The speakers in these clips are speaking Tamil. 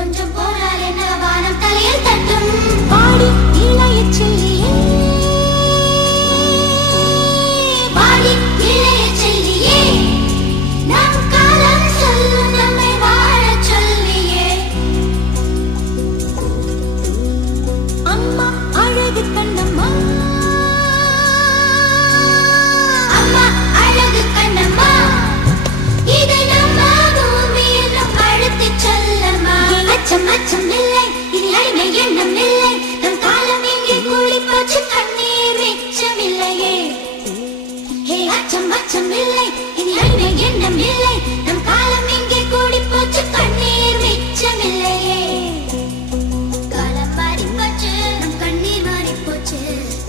கொஞ்சம் போனால் என்ன வானம் தலையில் தட்டும் பாடி இளைய செல்லியே பாடி இளைய செல்லியே நம் காலம் சொல்லும் நம்மை வாழச் சொல்லியே அம்மா அழகு கண்ணம்மா அம்மா அழகு கண்ணம்மா இதை நம்ம பூமியில் நம் அழுத்திச் சொல்லம்மா அச்சம் அச்சம் இல்லை இனி அடிமை எண்ணம் இல்லை நம் காலம் இங்கே குளிப்போச்சு கண்ணீர் மிச்சமில்லையே ஹே அச்சம் அச்சம் இல்லை இனி அடிமை எண்ணம் இல்லை நம் காலம் இங்கே குளிப்போச்சு கண்ணீர் மிச்சமில்லையே காலம் மாறிப்போச்சு நம் கண்ணீர் மாறிப்போச்சு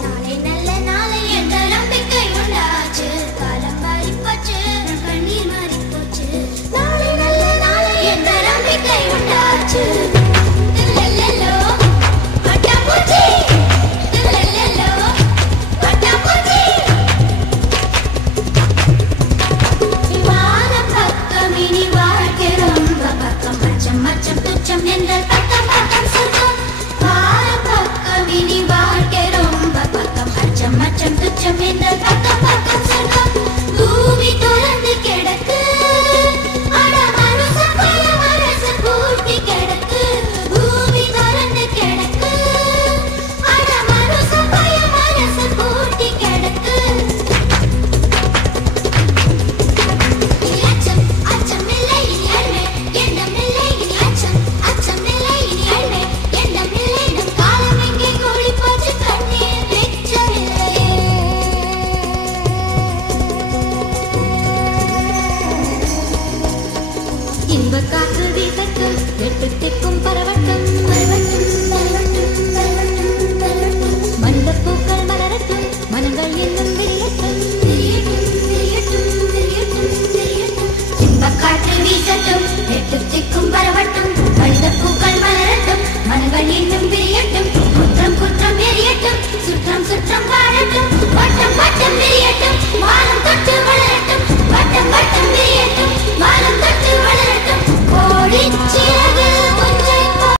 நாளை நல்ல நாளை என்ற நம்பிக்கை உண்டாச்சு காலம் மாறிப்போச்சு நம் கண்ணீர் மாறிப்போச்சு நாளை நல்ல நாளை என்ற நம்பிக்கை உண்டாச்சு தில்லல்லோ பட்டாம்பூச்சி தில்லல்லோ பட்டாம்பூச்சி வானம் பக்கம் இனி வாழ்க்கை ரொம்ப பக்கம் அச்சம் அச்சம் துச்சம் என்றால் பக்கம் பக்கம் சொர்க்கம் வானம் பக்கம் இனி வாழ்க்கை ரொம்ப பக்கம் அச்சம் அச்சம் துச்சம் என்றால்